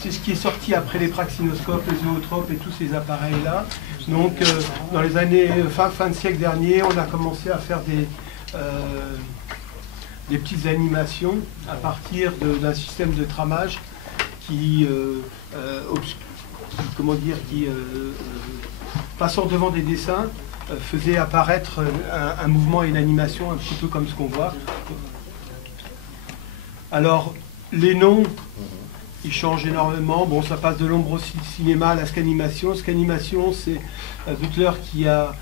C'est ce qui est sorti après les praxinoscopes, les zootropes et tous ces appareils-là. Donc, dans les années fin de siècle dernier, on a commencé à faire des petites animations à partir d'un système de tramage qui, passant devant des dessins, faisait apparaître un mouvement et une animation un petit peu comme ce qu'on voit. Alors, les noms, ils changent énormément. Bon, ça passe de l'ombre au cinéma à la scanimation. Scanimation, c'est Butler qui a,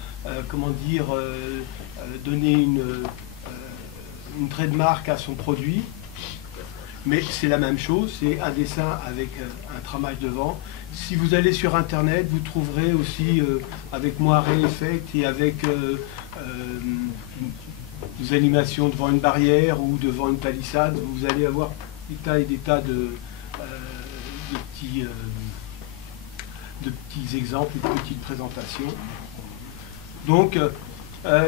donné une trademark à son produit. Mais c'est la même chose, c'est un dessin avec un tramage devant. Si vous allez sur Internet, vous trouverez aussi avec Moiré Effect et avec des animations devant une barrière ou devant une palissade. Vous allez avoir des tas et des tas de petits exemples et de petites présentations. Donc,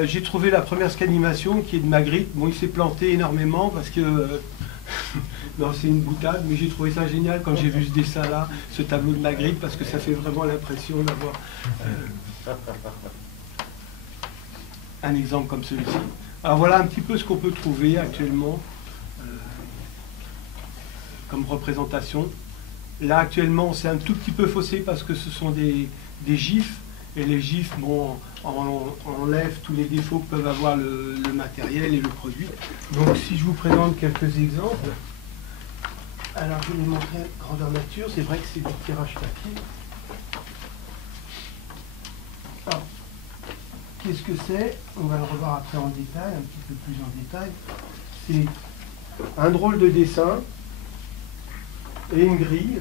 j'ai trouvé la première scanimation qui est de Magritte. Bon, il s'est planté énormément parce que... non, c'est une boutade, mais j'ai trouvé ça génial quand j'ai vu ce dessin-là, ce tableau de Magritte, parce que ça fait vraiment l'impression d'avoir un exemple comme celui-ci. Alors voilà un petit peu ce qu'on peut trouver actuellement comme représentation. Là, actuellement, c'est un tout petit peu faussé parce que ce sont des gifs, et les gifs, bon, enlèvent tous les défauts que peuvent avoir le matériel et le produit. Donc, si je vous présente quelques exemples, alors je vais vous montrer grandeur nature. C'est vrai que c'est du tirage papier. Alors, qu'est-ce que c'est? On va le revoir après en détail, un petit peu plus en détail. C'est un drôle de dessin et une grille.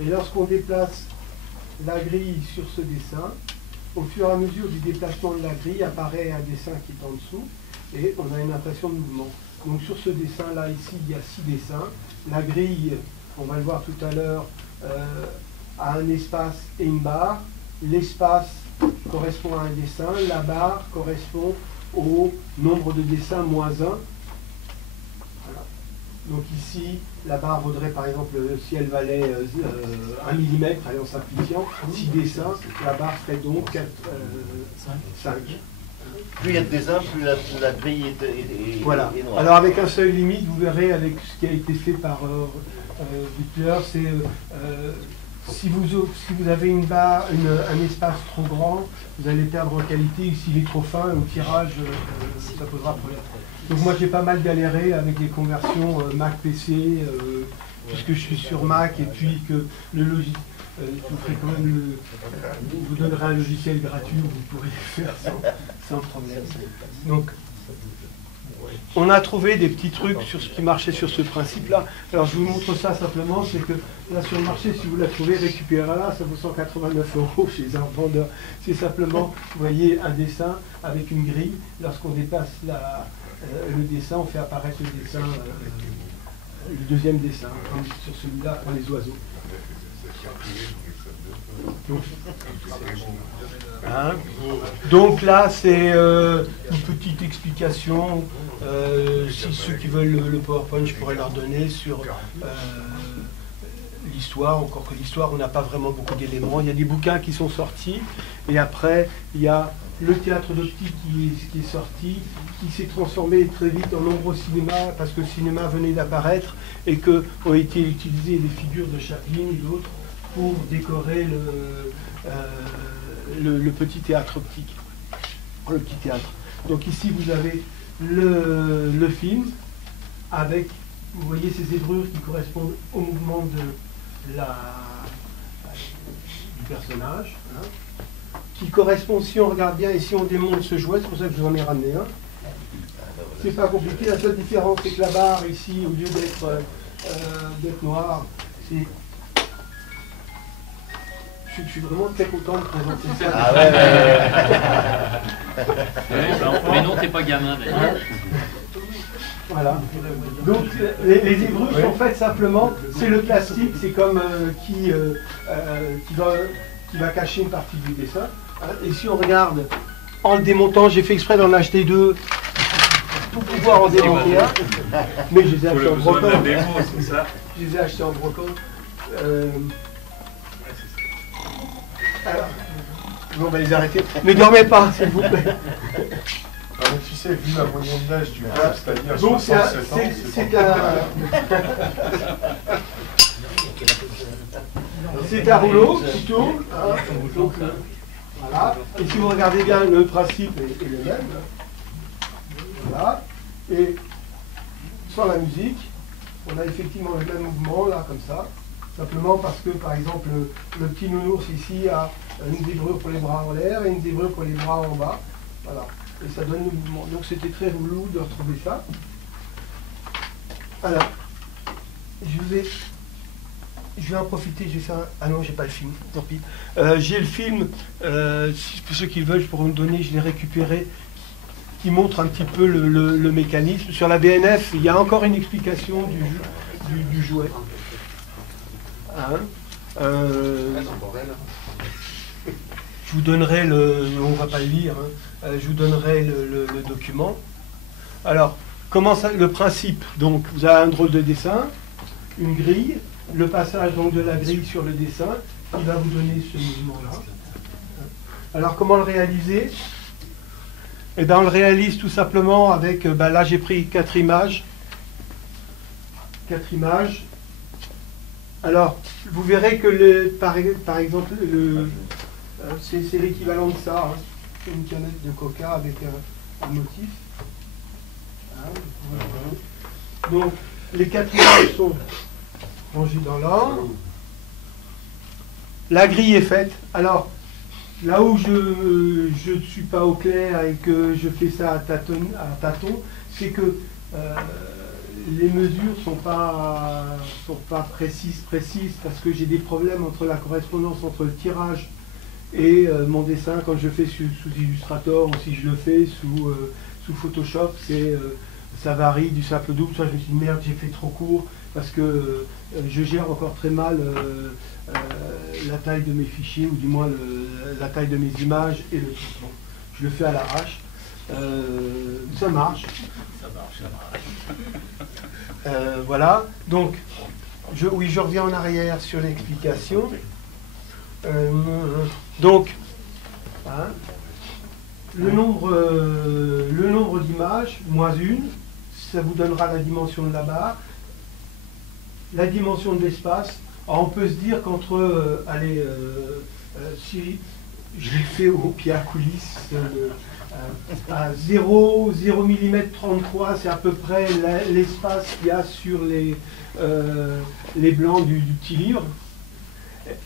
Et lorsqu'on déplace la grille sur ce dessin, au fur et à mesure du déplacement de la grille, apparaît un dessin qui est en dessous, et on a une impression de mouvement. Donc sur ce dessin-là, ici, il y a 6 dessins. La grille, on va le voir tout à l'heure, a un espace et une barre. L'espace correspond à un dessin, la barre correspond au nombre de dessins -1. Voilà. Donc ici, la barre vaudrait par exemple, si elle valait 1 mm, allez, en simplifiant, 6 dessins, la barre serait donc 5. Plus il y a de dessins, plus la grille est voilà. Est noire. Alors avec un seuil limite, vous verrez avec ce qui a été fait par Butler, c'est si vous avez une barre, un espace trop grand, vous allez perdre en qualité. S'il est trop fin, au tirage, ça posera problème. Donc moi j'ai pas mal galéré avec les conversions Mac PC, puisque je suis sur Mac et puis que le logiciel, vous donnerai un logiciel gratuit où vous pourrez le faire sans problème. Donc on a trouvé des petits trucs sur ce qui marchait sur ce principe-là. Alors je vous montre ça simplement, c'est que là sur le marché, si vous la trouvez, récupérez-la, ça vaut 189 € chez un vendeur. C'est simplement, vous voyez, un dessin avec une grille. Lorsqu'on dépasse le dessin, on fait apparaître le dessin, le deuxième dessin, comme sur celui-là pour les oiseaux. Donc là, c'est une petite explication. Si ceux qui veulent le PowerPoint, je pourrais leur donner sur l'histoire. Encore que l'histoire, on n'a pas vraiment beaucoup d'éléments. Il y a des bouquins qui sont sortis. Et après, il y a le théâtre d'optique qui est sorti, qui s'est transformé très vite en nombreux cinéma, parce que le cinéma venait d'apparaître et que ont été utilisées les figures de Chaplin et d'autres pour décorer le petit théâtre optique, le petit théâtre. Donc ici vous avez le film avec, vous voyez ces zébrures qui correspondent au mouvement du personnage, hein, qui correspond, si on regarde bien, et si on démonte ce jouet, c'est pour ça que je vous en ai ramené un. C'est pas compliqué, la seule différence c'est que la barre ici, au lieu d'être noire, c'est... Je suis vraiment très content de présenter ça. Ah ouais. Mais non, t'es pas gamin d'ailleurs. Voilà. Donc les zébrures sont faites simplement, c'est le plastique, c'est comme qui va cacher une partie du dessin. Et si on regarde en le démontant, j'ai fait exprès d'en acheter 2 pour pouvoir en démonter un. Mais je les ai achetés en breton. Je les ai achetés en brocante. Alors, on va les arrêter. Ne dormez pas, s'il vous plaît. Alors, tu sais, vu la moyenne d'âge du peuple, c'est-à-dire Donc 67 ans, c'est un rouleau qui tourne. Hein, donc, voilà. Et si vous regardez bien, le principe est le même. Voilà. Et sans la musique, on a effectivement le même mouvement, là, comme ça. Simplement parce que, par exemple, le petit nounours ici a une zébrure pour les bras en l'air et une zébrure pour les bras en bas. Voilà. Et ça donne le mouvement. Donc c'était très relou de retrouver ça. Alors, je vais en profiter, je vais faire ah non, j'ai pas le film, tant pis. J'ai le film, pour ceux qui le veulent, je pourrais me donner, je l'ai récupéré, qui montre un petit peu le mécanisme. Sur la BNF, il y a encore une explication du jouet. Hein, je vous donnerai on ne va pas le lire, hein, je vous donnerai le document. Alors, comment ça, le principe, donc vous avez un drôle de dessin, une grille, le passage donc de la grille sur le dessin, qui va vous donner ce mouvement-là. Alors, comment le réaliser? Eh bien, on le réalise tout simplement avec, là j'ai pris 4 images. 4 images. Alors, vous verrez que, par exemple, c'est l'équivalent de ça. Hein. C'est une canette de coca avec un motif. Hein, voilà. Donc, les 4 images sont rangées dans l'ordre. La grille est faite. Alors, là où je ne suis pas au clair et que je fais ça à tâtons, c'est que les mesures sont pas précises parce que j'ai des problèmes entre la correspondance entre le tirage et mon dessin quand je fais sous Illustrator ou si je le fais sous Photoshop, ça varie du simple au double. Soit je me suis dit merde, j'ai fait trop court parce que je gère encore très mal la taille de mes fichiers ou du moins la taille de mes images et le traitement. Je le fais à l'arrache. Ça marche. Voilà. Donc, je reviens en arrière sur l'explication. Donc, hein, le nombre d'images, -1, ça vous donnera la dimension de la barre. La dimension de l'espace, on peut se dire qu'entre, si je l'ai fait au pied à coulisses, à 0 mm 33, c'est à peu près l'espace qu'il y a sur les blancs du petit livre.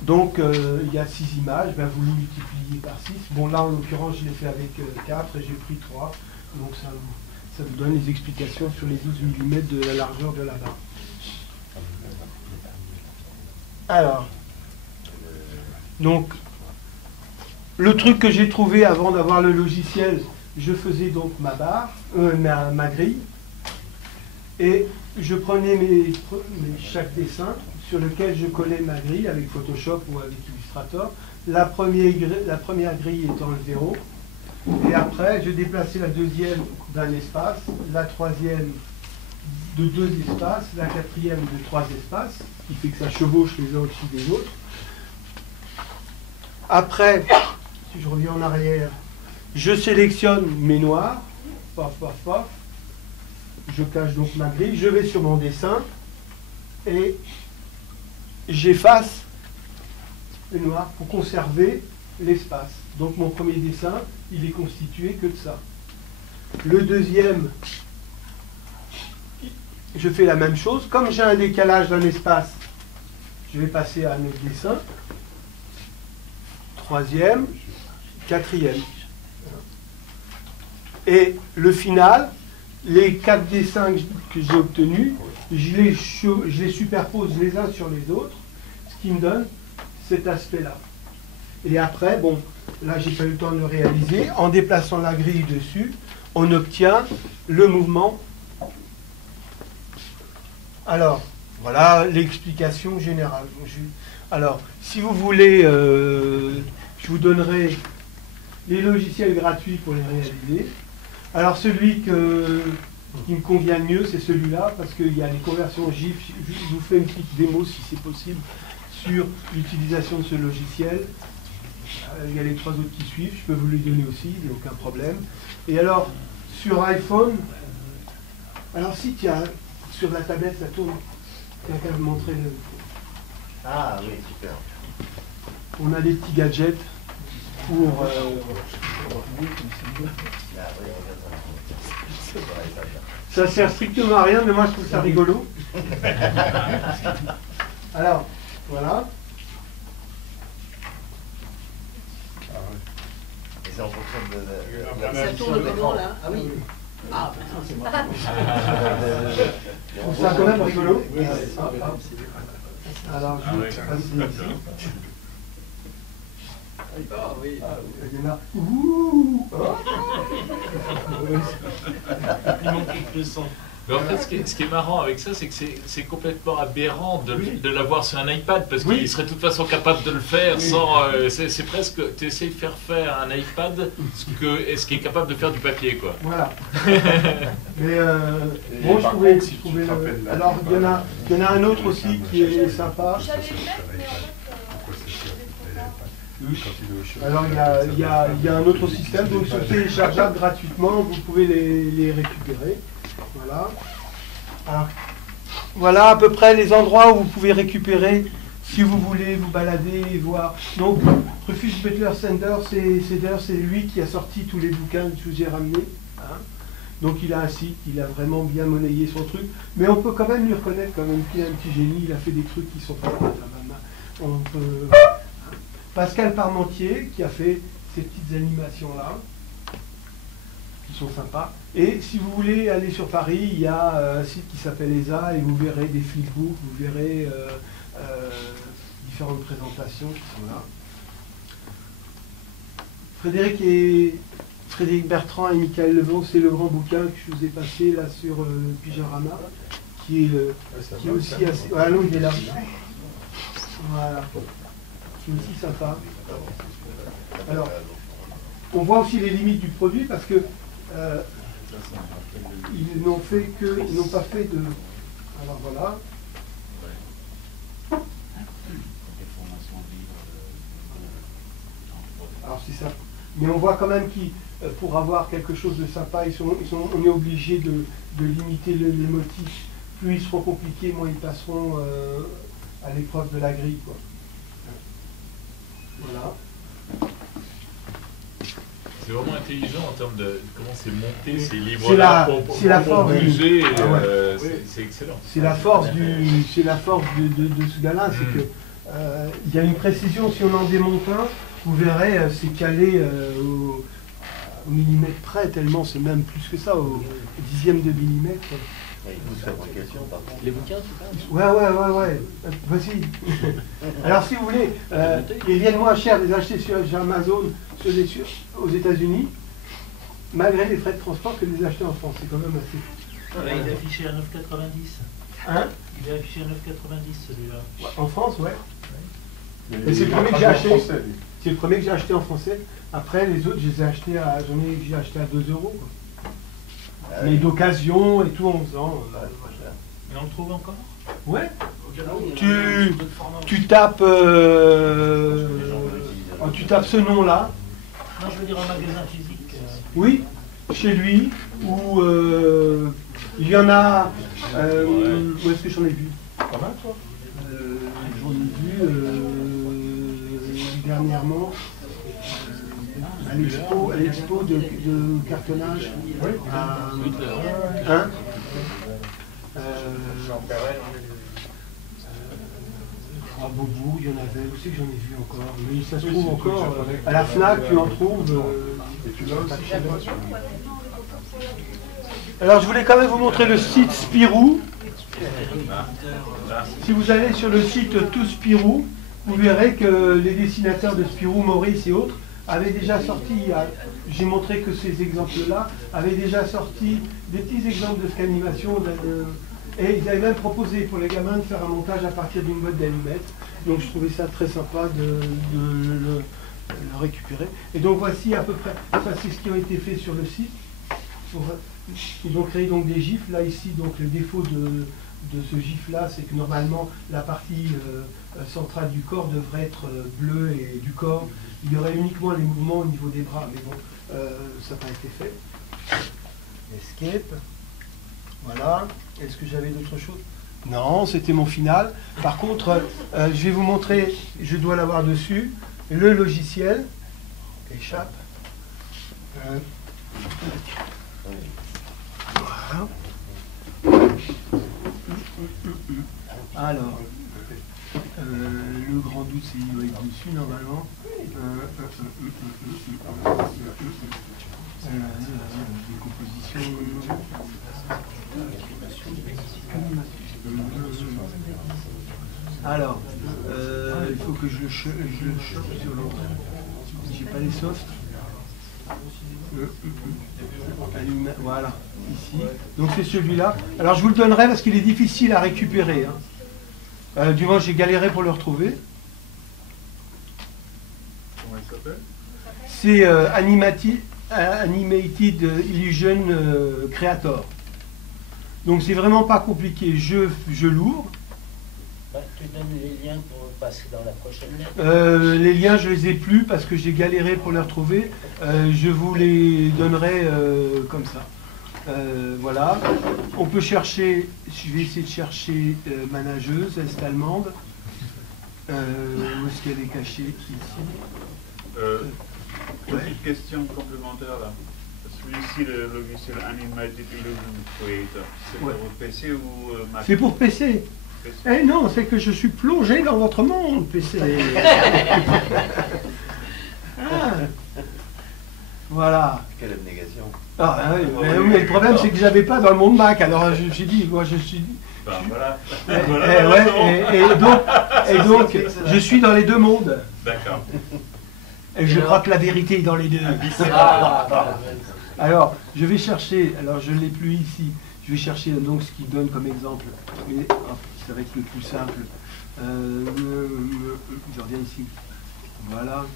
Donc il y a 6 images, ben, vous le multipliez par 6. Bon là en l'occurrence je l'ai fait avec 4 et j'ai pris 3. Donc ça vous donne les explications sur les 12 mm de la largeur de la barre. Alors, donc, le truc que j'ai trouvé avant d'avoir le logiciel, je faisais donc ma barre, ma grille, et je prenais chaque dessin sur lequel je collais ma grille avec Photoshop ou avec Illustrator, la première grille étant le 0, et après je déplaçais la deuxième d'un espace, la troisième de 2 espaces, la quatrième de 3 espaces, ce qui fait que ça chevauche les uns au-dessus des autres. Après, si je reviens en arrière, je sélectionne mes noirs, paf, paf, paf, je cache donc ma grille, je vais sur mon dessin et j'efface le noir pour conserver l'espace. Donc mon premier dessin, il est constitué que de ça. Le deuxième, je fais la même chose. Comme j'ai un décalage d'un espace, je vais passer à un autre dessin. Troisième, quatrième. Et le final, les 4 dessins que j'ai obtenus, je les superpose les uns sur les autres, ce qui me donne cet aspect-là. Et après, bon, là j'ai pas eu le temps de le réaliser, en déplaçant la grille dessus, on obtient le mouvement. Alors, voilà l'explication générale. Alors, si vous voulez, je vous donnerai les logiciels gratuits pour les réaliser. Alors, celui que Ce qui me convient le mieux, c'est celui-là, parce qu'il y a les conversions GIF. Je vous fais une petite démo, si c'est possible, sur l'utilisation de ce logiciel. Il y a les 3 autres qui suivent, je peux vous les donner aussi, il n'y a aucun problème. Et alors, sur iPhone, alors si, tiens, sur la tablette, ça tourne. Quelqu'un va me montrer le... Ah oui, super. On a des petits gadgets pour... Ah oui, regarde ça. Ça sert strictement à rien, mais moi je trouve ça rigolo. Alors, voilà. Et c'est en fonction de la Ça tourne comment là? Ah oui. Ah, c'est moi. Je trouve ça quand même rigolo. Alors, je vais passer ici. Ah oui. Il y en a. Ouh, oh. Il manque de son. Mais en fait, ce qui est marrant avec ça, c'est que c'est complètement aberrant de l'avoir sur un iPad, parce qu'il serait de toute façon capable de le faire sans... c'est presque... Tu essaies de faire un iPad ce qui est capable de faire du papier, quoi. Voilà. Mais bon, je trouvais alors, il y en a un autre aussi qui est sympa. Alors, il y a un autre système, donc c'est téléchargeable gratuitement, vous pouvez les récupérer. Voilà. Alors, voilà à peu près les endroits où vous pouvez récupérer si vous voulez vous balader et voir. Donc, Rufus Butler Sanders, c'est lui qui a sorti tous les bouquins que je vous ai ramenés. Hein. Donc, il a un site, il a vraiment bien monnayé son truc. Mais on peut quand même lui reconnaître quand même qu'il est un petit génie, il a fait des trucs qui sont pas mal. On peut... Pascal Parmentier qui a fait ces petites animations-là, qui sont sympas. Et si vous voulez aller sur Paris, il y a un site qui s'appelle ESA et vous verrez des flipbooks, vous verrez différentes présentations qui sont là. Frédéric Bertrand et Michael Levaux, c'est le grand bouquin que je vous ai passé là sur Pyjarama, qui est aussi assez... Voilà, non, il est là. Voilà. C'est aussi sympa. Alors, on voit aussi les limites du produit parce que ils n'ont pas fait de. Alors voilà. Alors c'est ça. Mais on voit quand même que pour avoir quelque chose de sympa, on est obligé de limiter les motifs. Plus ils seront compliqués, moins ils passeront à l'épreuve de la grille, quoi. Voilà. C'est vraiment intelligent en termes de comment c'est monté ces C'est livres-là la force du musée. C'est excellent. C'est la force de ce gars-là, c'est que il y a une précision. Si on en démonte un, vous verrez, c'est calé au millimètre près, tellement c'est même plus que ça, au dixième de millimètre. Il y a une fabrication, par contre. Les bouquins, c'est Ouais. ça? Vas-y. Alors, si vous voulez, ils viennent moins cher de les acheter sur Amazon aux États-Unis, malgré les frais de transport, que de les acheter en France. C'est quand même assez. Là, il est affiché à 9,90. Hein? Il est affiché à 9,90 celui-là. En France, ouais. Et c'est le premier que j'ai acheté. C'est le premier que j'ai acheté en français. Après, les autres, je les ai achetés j'ai acheté à 2 €. Quoi. Mais d'occasion et tout en faisant. Mais on le trouve encore? Ouais. Tu tapes ce nom-là. Non, je veux dire en magasin physique. Oui, chez lui, ou il y en a. Où est-ce que j'en ai vu? Pas mal, toi. J'en ai vu dernièrement. À l'expo de cartonnage. Oui. Hein? À Beaubourg, il y en avait aussi que j'en ai vu encore. Mais ça se trouve encore. À la FNAC, tu en trouves. Et tu l'as aussi chez moi. Alors, je voulais quand même vous montrer le site Spirou. Si vous allez sur le site Tout Spirou, vous verrez que les dessinateurs de Spirou, Maurice et autres, avaient déjà sorti, j'ai montré que ces exemples-là, avaient déjà sorti des petits exemples de scanimation, et ils avaient même proposé pour les gamins de faire un montage à partir d'une boîte d'allumettes. Donc je trouvais ça très sympa de le récupérer. Et donc voici à peu près, ça c'est ce qui a été fait sur le site. Ils ont créé donc des gifs. Là, ici, donc le défaut de ce gif-là, c'est que normalement, la partie centrale du corps devrait être bleue et du corps. Il y aurait uniquement les mouvements au niveau des bras, mais bon, ça n'a pas été fait. Escape. Voilà. Est-ce que j'avais d'autres choses? Non, c'était mon final. Par contre, je vais vous montrer, je dois l'avoir dessus, le logiciel. Échappe. Voilà. Alors, le grand doute, c'est il doit être dessus normalement. Décomposition. Alors, il faut que je le chope sur l'autre. J'ai pas les softs. Voilà, ici. Donc c'est celui-là. Alors je vous le donnerai parce qu'il est difficile à récupérer. Hein. Du moins j'ai galéré pour le retrouver. Comment il s'appelle? C'est Animated Illusion Creator. Donc c'est vraiment pas compliqué. Je l'ouvre. Tu donnes les liens pour passer dans la prochaine lettre. Les liens, je les ai plus parce que j'ai galéré pour les retrouver. Je vous les donnerai comme ça. Voilà. On peut chercher, je vais essayer de chercher manageuse, est allemande. Où est-ce qu'elle est cachée ici? Petite question complémentaire là. Celui-ci, le logiciel Animated Illusion Creator, c'est pour PC ou Mac? C'est pour PC. Eh non, c'est que je suis plongé dans votre monde, PC. Ah. Voilà. Quelle abnégation. Ah, oui, mais le problème, c'est que je n'avais pas dans le monde Mac. Alors je me suis dit, moi je suis. Ben, voilà. Et donc, je suis dans les deux mondes. D'accord. Et je crois que la vérité est dans les deux. Alors, je vais chercher, alors je ne l'ai plus ici, je vais chercher donc ce qu'il donne comme exemple. Et, ça va être le plus simple. Je reviens ici. Voilà.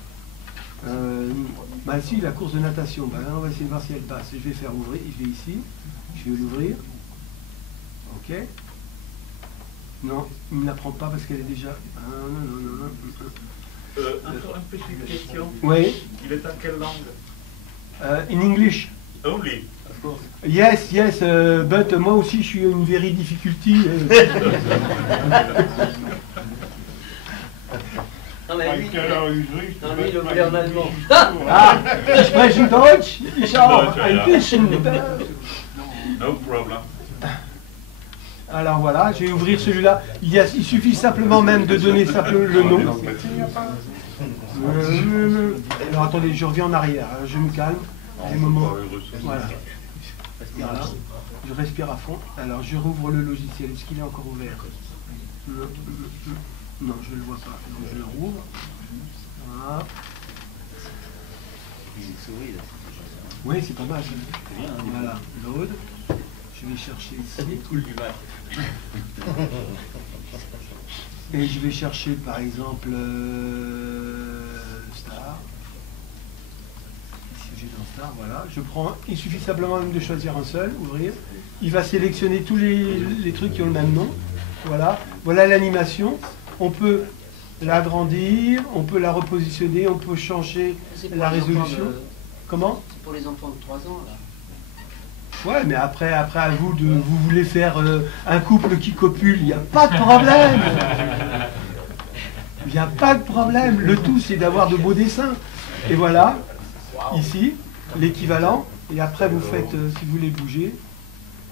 Bah si, la course de natation. Bah, on va essayer de voir si elle passe. Je vais faire ouvrir, je vais ici, je vais l'ouvrir. Ok. Non, il ne la prend pas parce qu'elle est déjà... Encore une petite question. Oui. Il est en quelle langue? In English. Only, of course. Yes, yes, but moi aussi je suis une very difficulty. Non mais lui, il le voulait en allemand. Ah, ich spreche Deutsch, ich auch, ein bisschen. No problem. Alors voilà, je vais ouvrir celui-là. Il suffit simplement même de donner le nom. Alors attendez, je reviens en arrière, je me calme. Des moments. Voilà. Voilà. Je respire à fond. Alors je rouvre le logiciel. Est-ce qu'il est encore ouvert? Non, je ne le vois pas. Donc je le rouvre. Voilà. Oui, c'est pas mal. Voilà, load. Je vais chercher ici. Et je vais chercher par exemple Star. Ici j'ai dans Star, voilà. Je prends, il suffit simplement de choisir un seul, ouvrir. Il va sélectionner tous les trucs qui ont le même nom. Voilà. Voilà l'animation. On peut l'agrandir, on peut la repositionner, on peut changer la résolution. Comment? C'est pour les enfants de 3 ans là. Ouais, mais après à vous de vous voulez faire un couple qui copule, il n'y a pas de problème. Il n'y a pas de problème. Le tout, c'est d'avoir de beaux dessins. Et voilà, ici, l'équivalent. Et après, vous faites, si vous voulez bouger,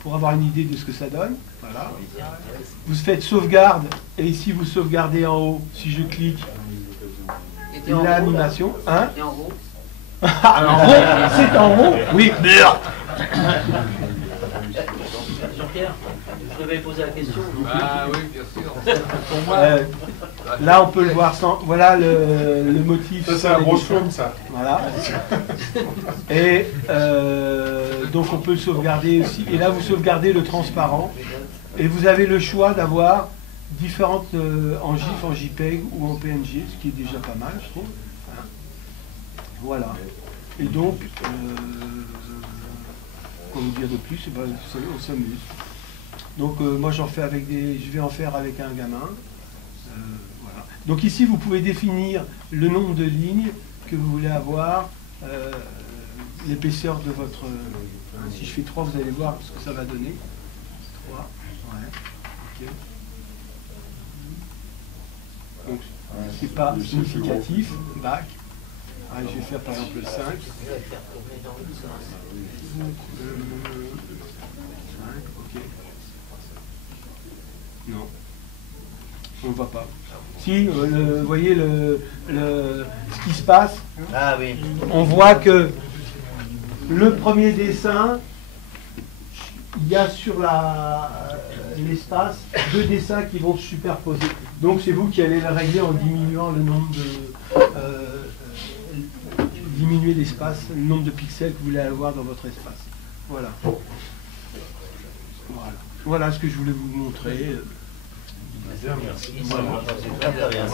pour avoir une idée de ce que ça donne. Voilà. Vous faites sauvegarde. Et ici, vous sauvegardez en haut. Si je clique, l'animation. Hein? Et en haut. En haut, c'est en haut. Oui, merde. Jean-Pierre, je devais poser la question. Ah oui, bien sûr. Pour moi, Là, on peut le voir sans. Voilà le motif. ça c'est un gros film, ça. Voilà. Et donc on peut le sauvegarder aussi. Et là, vous sauvegardez le transparent. Et vous avez le choix d'avoir différentes en GIF, en JPEG ou en PNG, ce qui est déjà pas mal, je trouve. Quoi vous dire de plus? Eh ben, on s'amuse. Donc moi je vais en faire avec un gamin. Voilà. Donc ici vous pouvez définir le nombre de lignes que vous voulez avoir, l'épaisseur de votre... si je fais 3, vous allez voir ce que ça va donner. 3, ouais, ok. Donc c'est pas significatif, bac. Ah, je vais faire par exemple le 5. Je vais faire tourner dans le sens. 5, ok. Non, on ne voit pas. Si, vous voyez ce qui se passe, Ah oui. on voit que le premier dessin, il y a sur l'espace 2 dessins qui vont se superposer. Donc c'est vous qui allez le régler en diminuant le nombre de... diminuer l'espace, le nombre de pixels que vous voulez avoir dans votre espace. Voilà. Voilà ce que je voulais vous montrer. Merci. Voilà. C'est très très bien.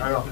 Alors,